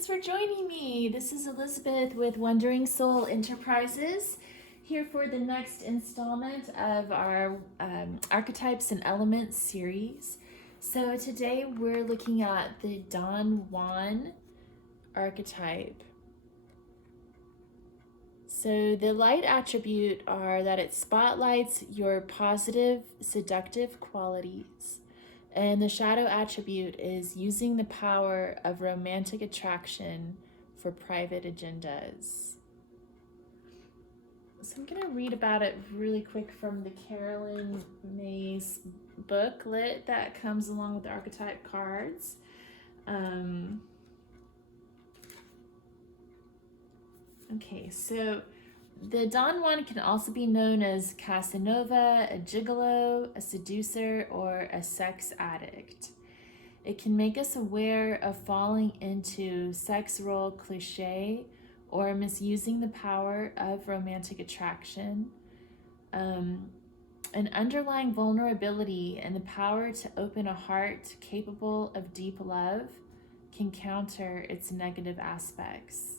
thanks for joining me. This is Elizabeth with Wandering Soul Enterprises, here for the next installment of our Archetypes and Elements series. So today we're looking at the Don Juan archetype. So the light attribute are that it spotlights your positive, seductive qualities. And the shadow attribute is using the power of romantic attraction for private agendas. So I'm going to read about it really quick from the Carolyn Myss booklet that comes along with the archetype cards. Okay, so the Don Juan can also be known as Casanova, a gigolo, a seducer, or a sex addict. It can make us aware of falling into sex role cliche or misusing the power of romantic attraction. An underlying vulnerability and the power to open a heart capable of deep love can counter its negative aspects.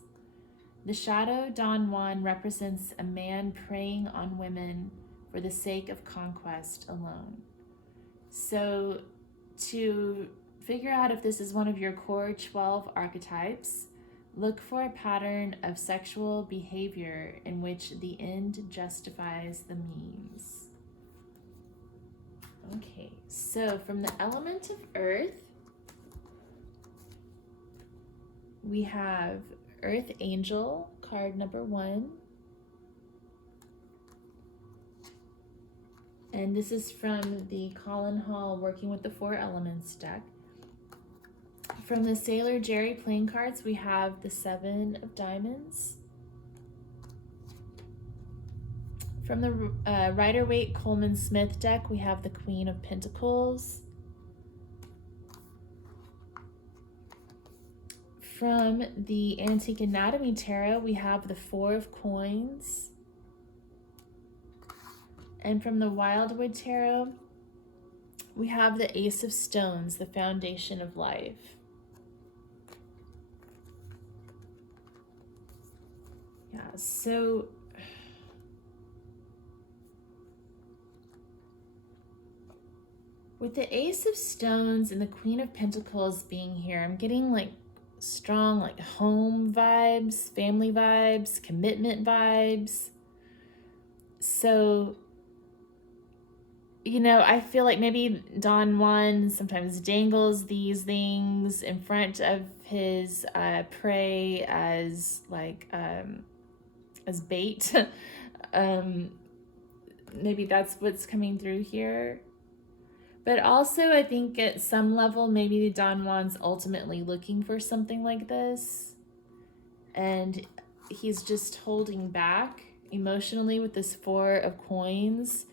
The shadow Don Juan represents a man preying on women for the sake of conquest alone. So to figure out if this is one of your core 12 archetypes, look for a pattern of sexual behavior in which the end justifies the means. Okay, so from the element of earth, we have Earth Angel, card number 1. And this is from the Colin Hall Working with the Four Elements deck. From the Sailor Jerry playing cards, we have the 7 of Diamonds. From the Rider Waite Coleman Smith deck, we have the Queen of Pentacles. From the Antique Anatomy Tarot, we have the 4 of Coins. And from the Wildwood Tarot, we have the Ace of Stones, the foundation of life. Yeah, so with the Ace of Stones and the Queen of Pentacles being here, I'm getting like strong like home vibes, family vibes, commitment vibes. So, you know, I feel like maybe Don Juan sometimes dangles these things in front of his prey as like as bait. Maybe that's what's coming through here. But also, I think at some level, maybe Don Juan's ultimately looking for something like this. And he's just holding back emotionally with this 4 of Coins.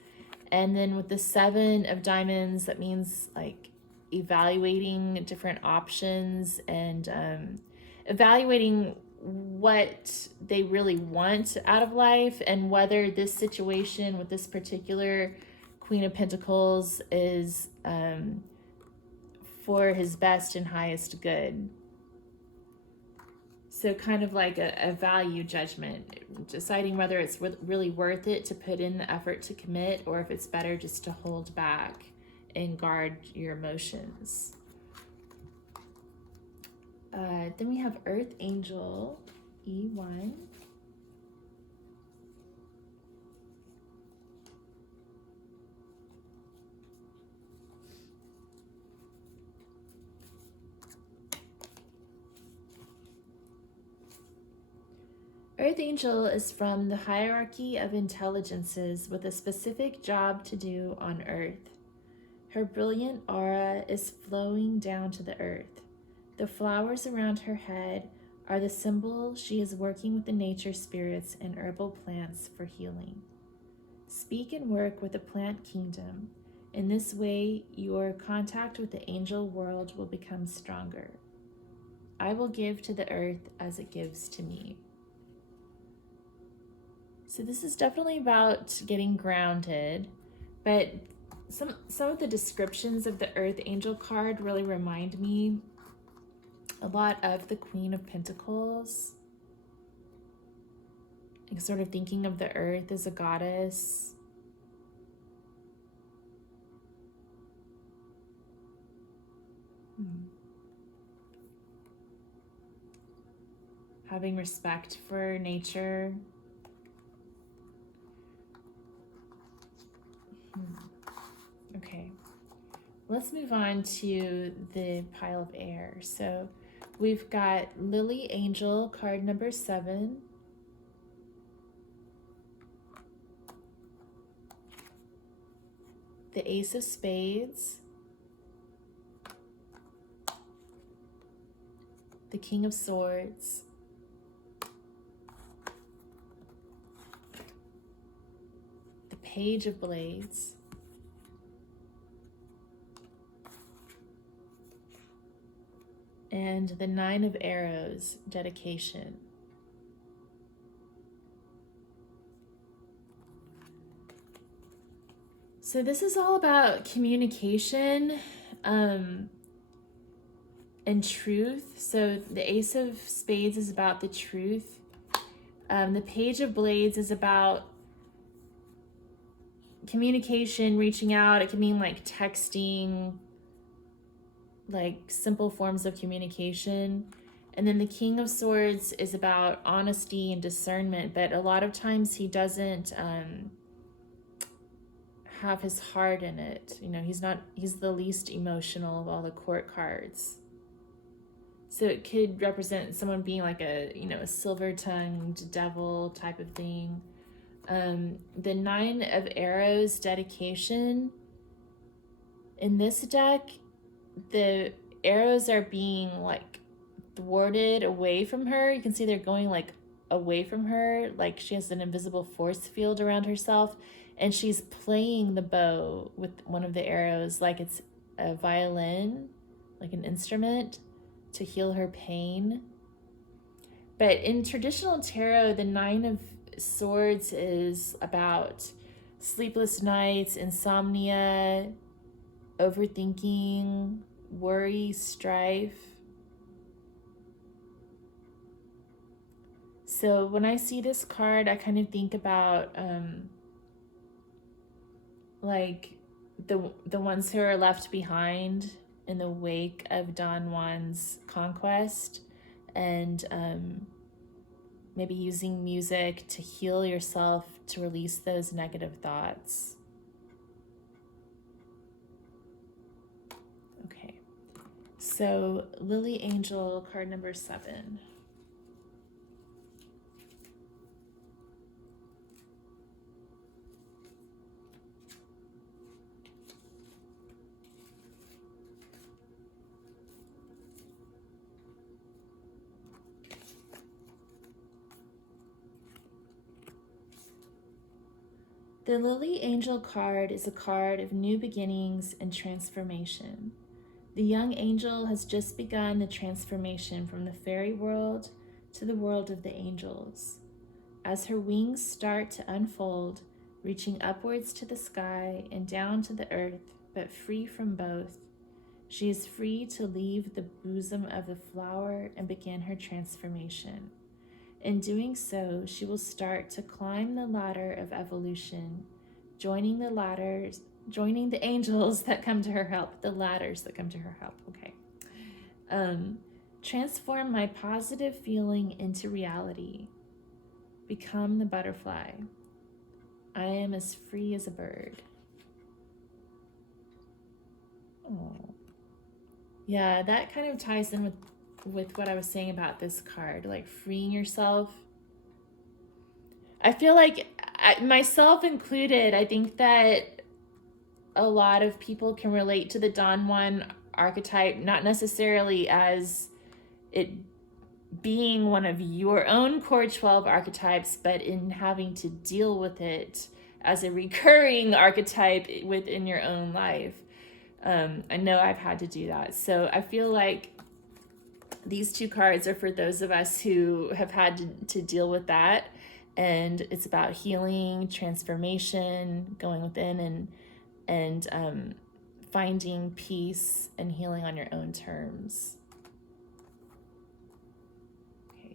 And then with the 7 of Diamonds, that means like evaluating different options and evaluating what they really want out of life and whether this situation with this particular Queen of Pentacles is for his best and highest good. So kind of like a value judgment, deciding whether it's really worth it to put in the effort to commit or if it's better just to hold back and guard your emotions. Then we have Earth Angel, E1. Earth Angel is from the hierarchy of intelligences with a specific job to do on Earth. Her brilliant aura is flowing down to the earth. The flowers around her head are the symbol she is working with the nature spirits and herbal plants for healing. Speak and work with the plant kingdom. In this way, your contact with the angel world will become stronger. I will give to the earth as it gives to me. So this is definitely about getting grounded, but some of the descriptions of the Earth Angel card really remind me a lot of the Queen of Pentacles. Like sort of thinking of the earth as a goddess. Having respect for nature. Okay, let's move on to the pile of air. So we've got Lily Angel, card number 7. The Ace of Spades. The King of Swords. The Page of Blades. And the Nine of Arrows, Dedication. So this is all about communication and truth. So the Ace of Spades is about the truth. The Page of Blades is about communication, reaching out. It can mean like texting, like simple forms of communication. And then the King of Swords is about honesty and discernment, but a lot of times he doesn't have his heart in it. You know, he's the least emotional of all the court cards. So it could represent someone being like a, you know, a silver-tongued devil type of thing. The Nine of Arrows, Dedication. In this deck, the arrows are being like thwarted away from her. You can see they're going like away from her, like she has an invisible force field around herself, and she's playing the bow with one of the arrows like it's a violin, like an instrument, to heal her pain. But in traditional tarot, the Nine of Swords is about sleepless nights, insomnia, overthinking, worry, strife. So when I see this card, I kind of think about like the ones who are left behind in the wake of Don Juan's conquest, and maybe using music to heal yourself, to release those negative thoughts. Okay, so Lily Angel, card number 7. The Lily Angel card is a card of new beginnings and transformation. The young angel has just begun the transformation from the fairy world to the world of the angels. As her wings start to unfold, reaching upwards to the sky and down to the earth, but free from both, she is free to leave the bosom of the flower and begin her transformation. In doing so, she will start to climb the ladder of evolution, joining the angels that come to her help, the ladders that come to her help. Okay. Transform my positive feeling into reality. Become the butterfly. I am as free as a bird. Oh. Yeah, that kind of ties in with what I was saying about this card, like freeing yourself. I feel like, myself included, I think that a lot of people can relate to the Don Juan archetype, not necessarily as it being one of your own core 12 archetypes, but in having to deal with it as a recurring archetype within your own life. I know I've had to do that. So I feel like these two cards are for those of us who have had to deal with that. And it's about healing, transformation, going within and finding peace and healing on your own terms.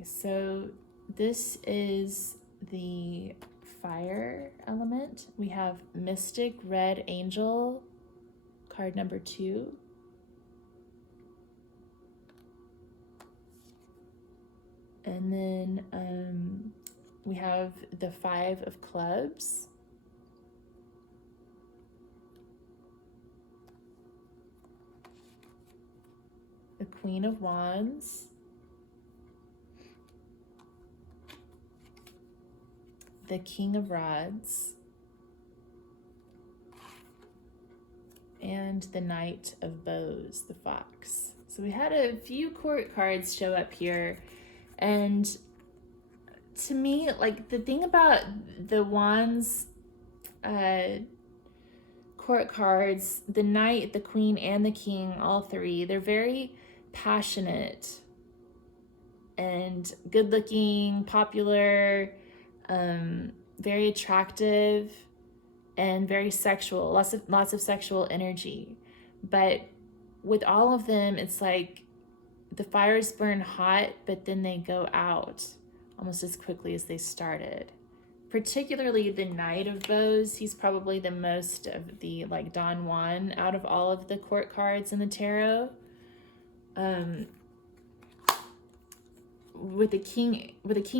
so this is the fire element. We have Mystic Red Angel, card number 2. And then we have the 5 of Clubs. The Queen of Wands. The King of Rods. And the Knight of Bows, the Fox. So we had a few court cards show up here. And to me, like, the thing about the Wands court cards, the Knight, the Queen, and the King, all 3, they're very passionate and good-looking, popular, very attractive, and very sexual, lots of sexual energy. But with all of them, it's like the fires burn hot, but then they go out almost as quickly as they started. Particularly the Knight of Bows, he's probably the most of the like Don Juan out of all of the court cards in the tarot. With the King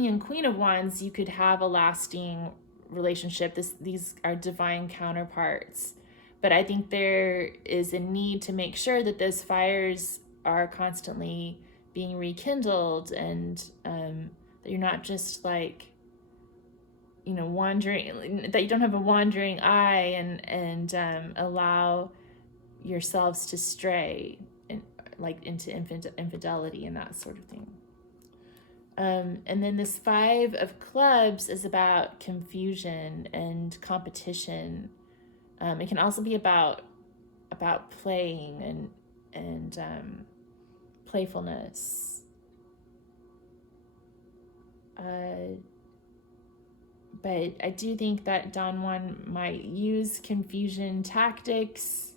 and Queen of Wands, you could have a lasting relationship. These are divine counterparts. But I think there is a need to make sure that those fires are constantly being rekindled, and that you're not just like, wandering, that you don't have a wandering eye and allow yourselves to stray into infidelity and that sort of thing. And then this 5 of Clubs is about confusion and competition. It can also be about playing and playfulness. But I do think that Don Juan might use confusion tactics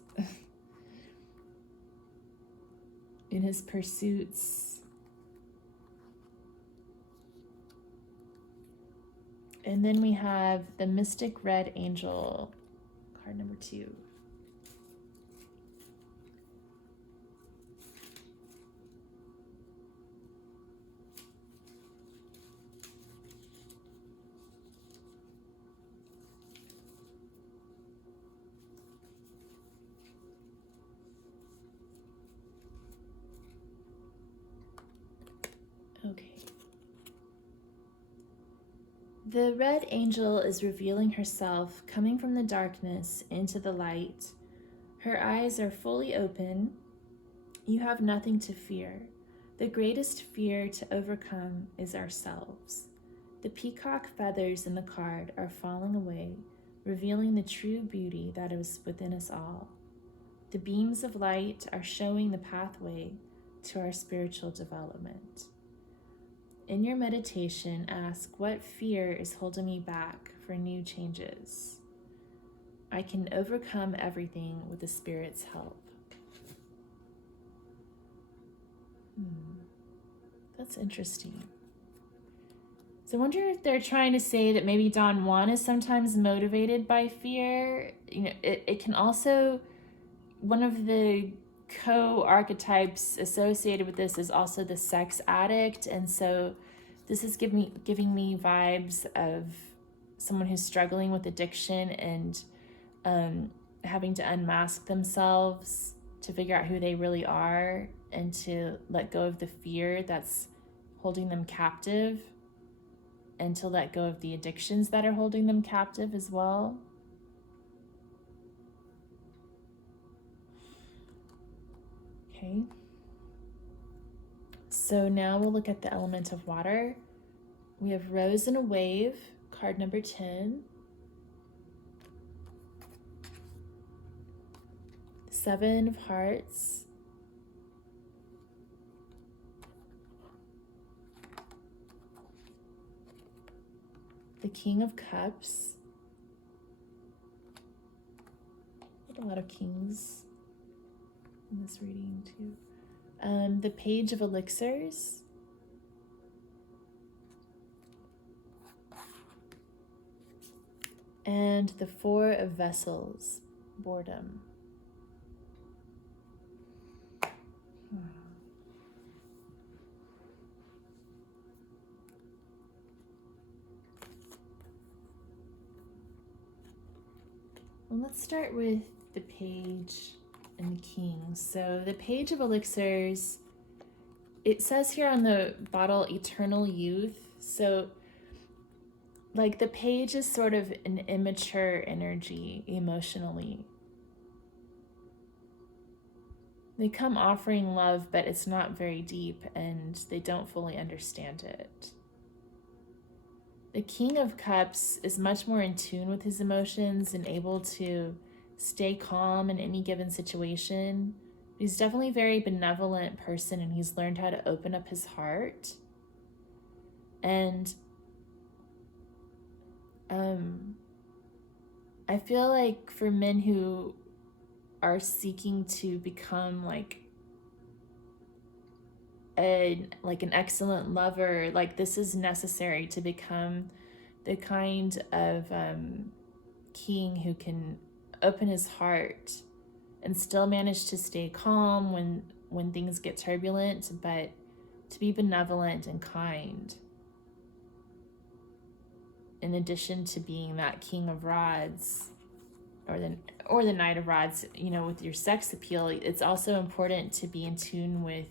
in his pursuits. And then we have the Mystic Red Angel, card number 2. Okay. The Red Angel is revealing herself, coming from the darkness into the light. Her eyes are fully open. You have nothing to fear. The greatest fear to overcome is ourselves. The peacock feathers in the card are falling away, revealing the true beauty that is within us all. The beams of light are showing the pathway to our spiritual development. In your meditation, ask, what fear is holding me back for new changes? I can overcome everything with the Spirit's help. That's interesting. So I wonder if they're trying to say that maybe Don Juan is sometimes motivated by fear. It can also, one of the co-archetypes associated with this is also the sex addict, and so this is giving me vibes of someone who's struggling with addiction and having to unmask themselves to figure out who they really are and to let go of the fear that's holding them captive, and to let go of the addictions that are holding them captive as well. Okay, so now we'll look at the element of water. We have Rose in a Wave, card number 10. 7 of Hearts. The King of Cups. A lot of kings in this reading too. The Page of Elixirs. And the Four of Vessels, boredom. Well, let's start with the Page and the King. So the Page of Elixirs, it says here on the bottle, eternal youth. So like the Page is sort of an immature energy emotionally. They come offering love, but it's not very deep and they don't fully understand it. The King of Cups is much more in tune with his emotions and able to stay calm in any given situation. He's definitely a very benevolent person and he's learned how to open up his heart. And I feel like for men who are seeking to become like an excellent lover, like this is necessary to become the kind of king who can open his heart and still manage to stay calm when things get turbulent, but to be benevolent and kind. In addition to being that King of Rods or the Knight of Rods, you know, with your sex appeal, it's also important to be in tune with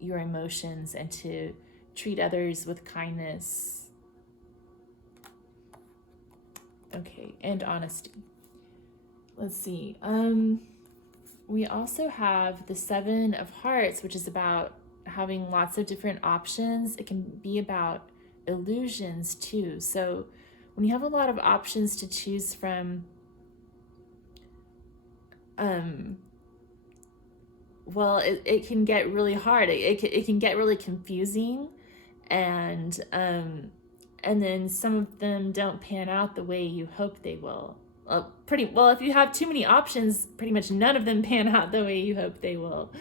your emotions and to treat others with kindness. Okay, and honesty. Let's see. We also have the Seven of Hearts, which is about having lots of different options. It can be about illusions too. So when you have a lot of options to choose from, well, it can get really hard. It can get really confusing, and then some of them don't pan out the way you hope they will. If you have too many options, pretty much none of them pan out the way you hope they will.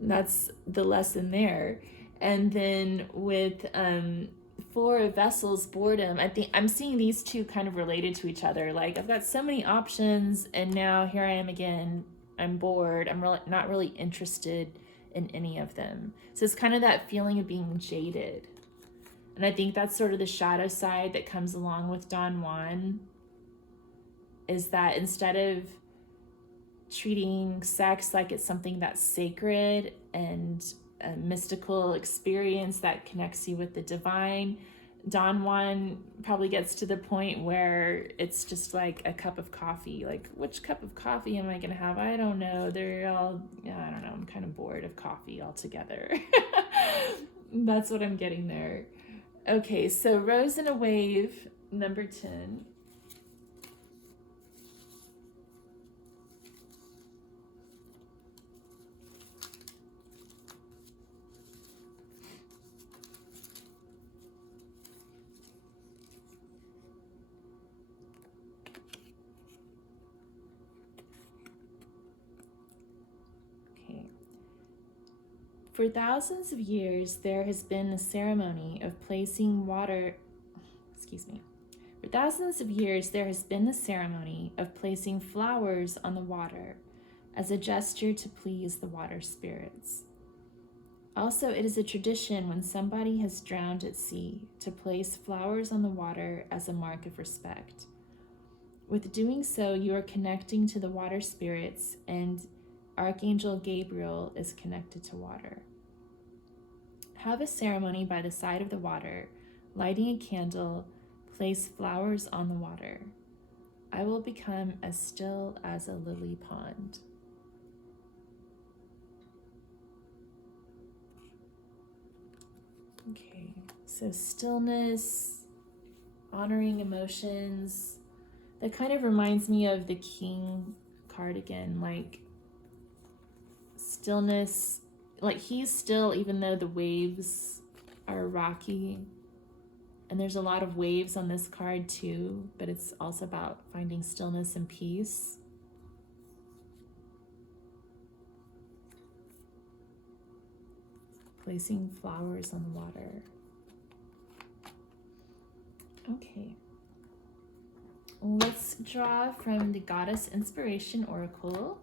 That's the lesson there. And then with Four of Vessels, boredom, I think I'm seeing these two kind of related to each other. Like I've got so many options and now here I am again, I'm bored. I'm really not really interested in any of them. So it's kind of that feeling of being jaded. And I think that's sort of the shadow side that comes along with Don Juan, is that instead of treating sex like it's something that's sacred and a mystical experience that connects you with the divine, Don Juan probably gets to the point where it's just like a cup of coffee. Like, which cup of coffee am I going to have? I don't know. They're all, I don't know. I'm kind of bored of coffee altogether. That's what I'm getting there. Okay, so Rose in a Wave, number 10. For thousands of years, there has been a ceremony of placing water, For thousands of years, there has been the ceremony of placing flowers on the water as a gesture to please the water spirits. Also, it is a tradition when somebody has drowned at sea to place flowers on the water as a mark of respect. With doing so, you are connecting to the water spirits, and Archangel Gabriel is connected to water. Have a ceremony by the side of the water, lighting a candle, place flowers on the water. I will become as still as a lily pond. Okay, so stillness, honoring emotions. That kind of reminds me of the King card again, like stillness, like he's still even though the waves are rocky. And there's a lot of waves on this card too, but it's also about finding stillness and peace. Placing flowers on the water. Okay. Let's draw from the Goddess Inspiration Oracle.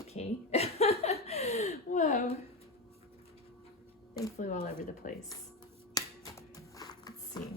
Okay. Whoa. They flew all over the place. Let's see.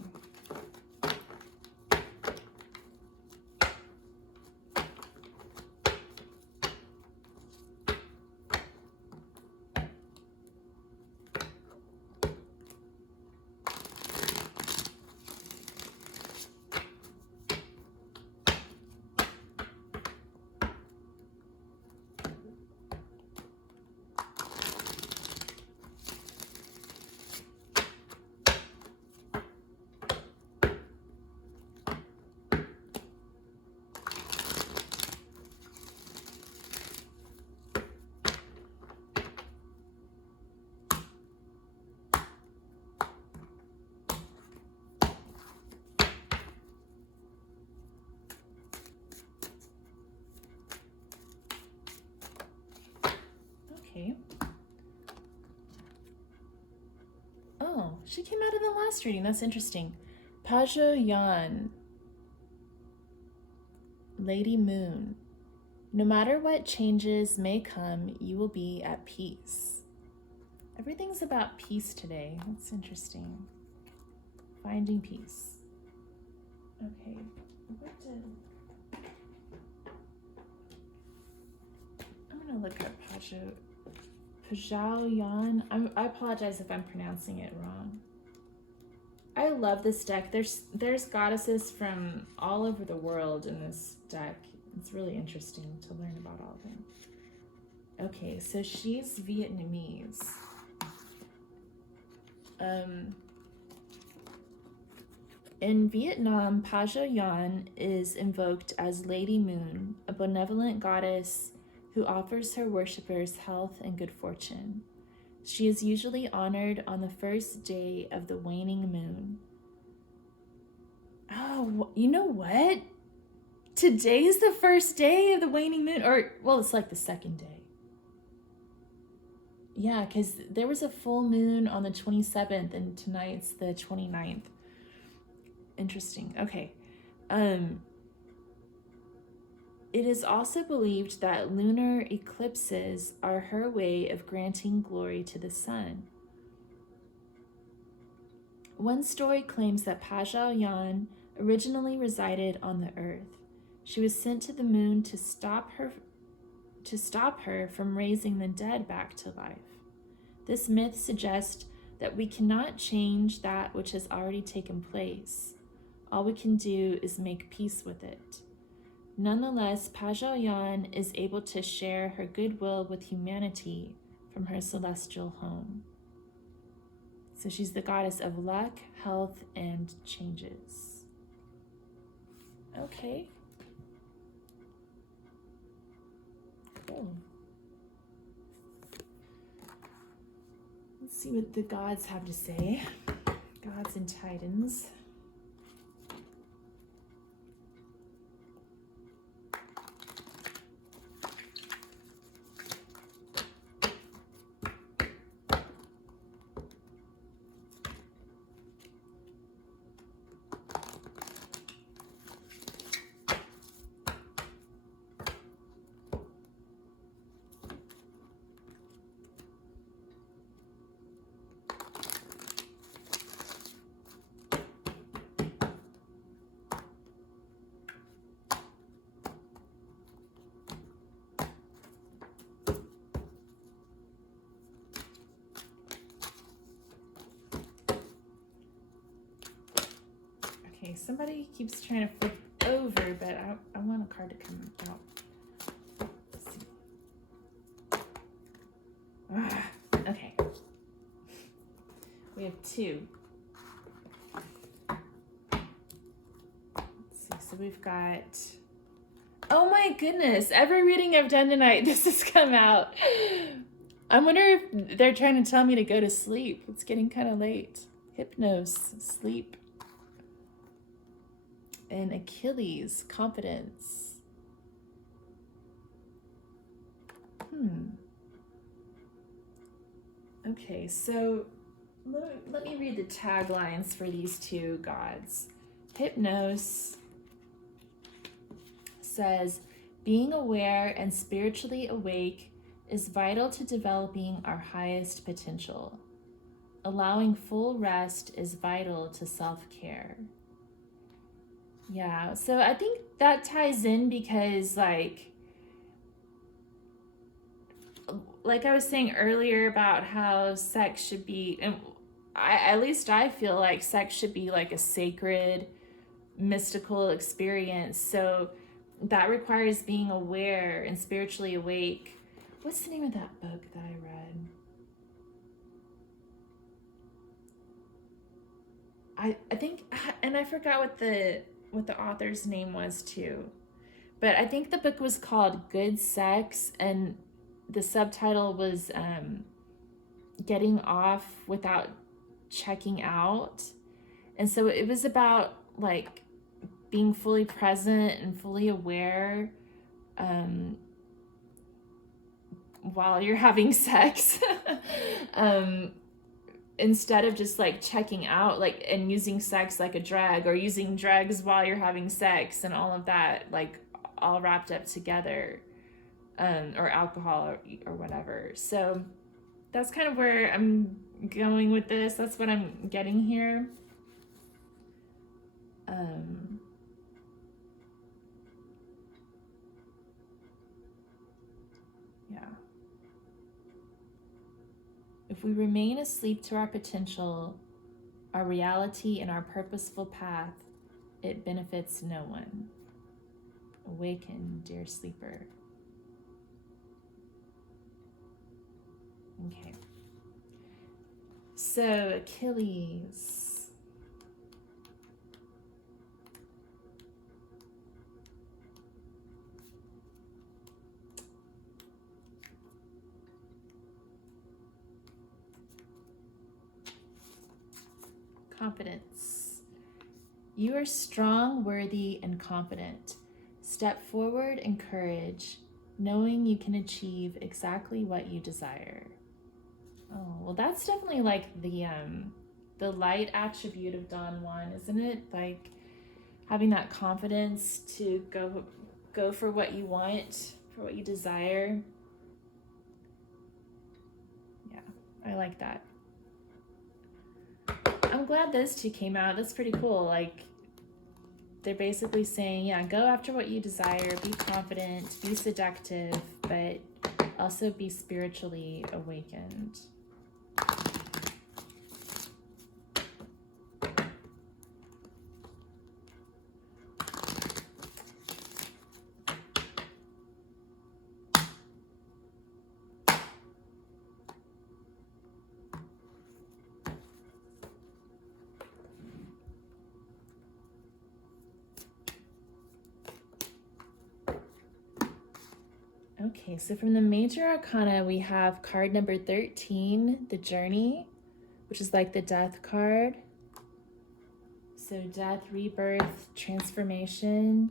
Okay. Oh, she came out of the last reading. That's interesting. Pajo Yan, Lady Moon. No matter what changes may come, you will be at peace. Everything's about peace today. That's interesting. Finding peace. Okay. I'm going to look up Pajao Yan. I apologize if I'm pronouncing it wrong. I love this deck. There's goddesses from all over the world in this deck. It's really interesting to learn about all of them. Okay, so she's Vietnamese. In Vietnam, Pajao Yan is invoked as Lady Moon, a benevolent goddess who offers her worshippers health and good fortune. She is usually honored on the first day of the waning moon. Oh, you know what? Today is the first day of the waning moon, or, well, it's like the second day. Yeah, because there was a full moon on the 27th, and tonight's the 29th. Interesting. Okay. It is also believed that lunar eclipses are her way of granting glory to the sun. One story claims that Pajao Yan originally resided on the earth. She was sent to the moon to stop her from raising the dead back to life. This myth suggests that we cannot change that which has already taken place. All we can do is make peace with it. Nonetheless, Pajao Yan is able to share her goodwill with humanity from her celestial home. So she's the goddess of luck, health, and changes. Okay. Cool. Let's see what the gods have to say. Gods and titans. Okay, somebody keeps trying to flip over, but I want a card to come out. Let's see. Okay. We have two. Let's see, so we've got... Oh my goodness, every reading I've done tonight, this has come out. I wonder if they're trying to tell me to go to sleep. It's getting kind of late. Hypnos, sleep. And Achilles, confidence. Okay, so let me read the taglines for these two gods. Hypnos says, being aware and spiritually awake is vital to developing our highest potential. Allowing full rest is vital to self-care. Yeah, so I think that ties in because like I was saying earlier about how sex should be, and at least I feel like sex should be like a sacred, mystical experience. So that requires being aware and spiritually awake. What's the name of that book that I read? I think, and I forgot what the author's name was too, but I think the book was called Good Sex, and the subtitle was Getting Off Without Checking Out. And so it was about like being fully present and fully aware while you're having sex. Instead of just like checking out, like, and using sex like a drug, or using drugs while you're having sex and all of that, like all wrapped up together, or alcohol or whatever. So that's kind of where I'm going with this. That's what I'm getting here. Yeah. If we remain asleep to our potential, our reality, and our purposeful path, it benefits no one. Awaken, dear sleeper. Okay. So, Achilles. Confidence. You are strong, worthy, and confident. Step forward in courage, knowing you can achieve exactly what you desire. Oh, well, that's definitely like the light attribute of Don Juan, isn't it? Like having that confidence to go for what you want, for what you desire. Yeah, I like that. I'm glad those two came out. That's pretty cool. Like, they're basically saying, yeah, go after what you desire, be confident, be seductive, but also be spiritually awakened. Okay, so from the Major Arcana, we have card number 13, the Journey, which is like the Death card. So death, rebirth, transformation.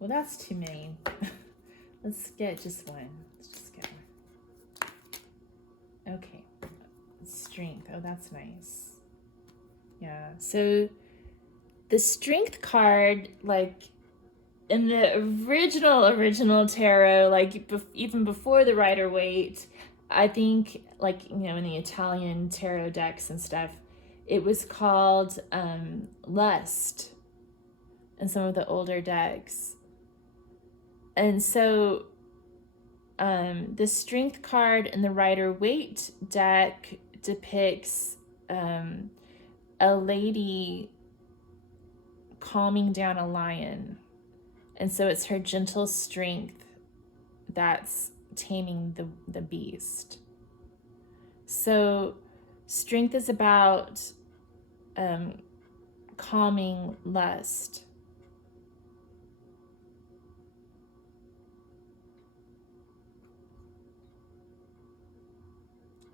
Well, that's too many. Let's get just one. Let's just get one. Okay. Strength. Oh, that's nice. Yeah. So the Strength card, like in the original tarot, like even before the Rider Waite, I think, like, in the Italian tarot decks and stuff, it was called Lust in some of the older decks. And so the Strength card in the Rider-Waite deck depicts a lady calming down a lion. And so it's her gentle strength that's taming the beast. So strength is about calming lust.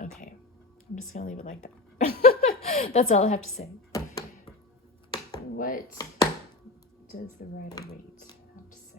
Okay, I'm just gonna leave it like that. That's all I have to say. What does the Rider-Waite have to say?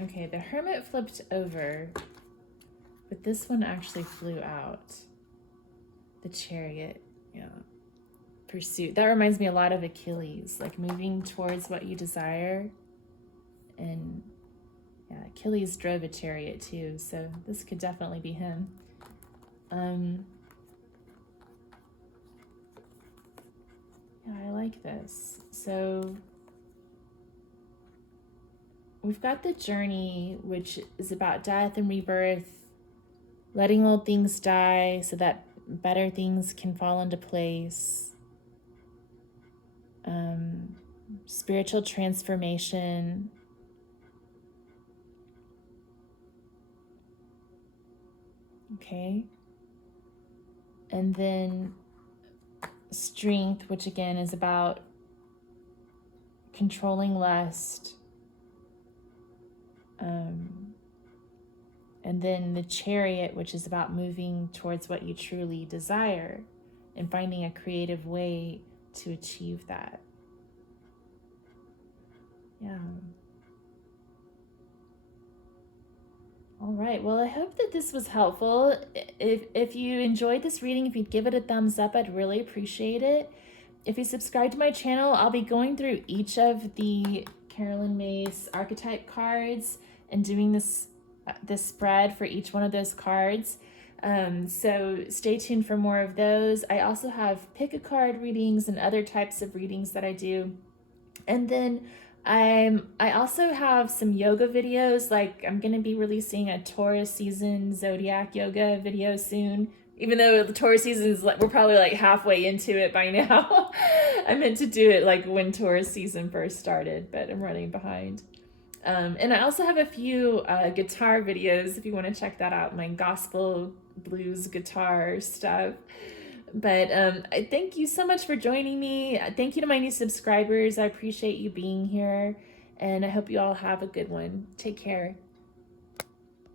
Okay, the Hermit flipped over, but this one actually flew out. The Chariot, yeah. Pursuit. That reminds me a lot of Achilles, like moving towards what you desire. And yeah, Achilles drove a chariot too, so this could definitely be him. Yeah, I like this. So we've got the Journey, which is about death and rebirth, letting old things die so that better things can fall into place. Spiritual transformation. Okay. And then Strength, which again is about controlling lust. And then the Chariot, which is about moving towards what you truly desire and finding a creative way to achieve that. Yeah. All right. Well, I hope that this was helpful. If you enjoyed this reading, if you'd give it a thumbs up, I'd really appreciate it. If you subscribe to my channel, I'll be going through each of the Carolyn Myss archetype cards and doing this spread for each one of those cards. So stay tuned for more of those. I also have pick a card readings and other types of readings that I do. And then I also have some yoga videos. Like, I'm going to be releasing a Taurus season zodiac yoga video soon. Even though the Taurus season is we're probably like halfway into it by now. I meant to do it like when Taurus season first started, but I'm running behind. And I also have a few guitar videos if you want to check that out, my gospel blues guitar stuff. But I thank you so much for joining me. Thank you to my new subscribers. I appreciate you being here, and I hope you all have a good one. Take care.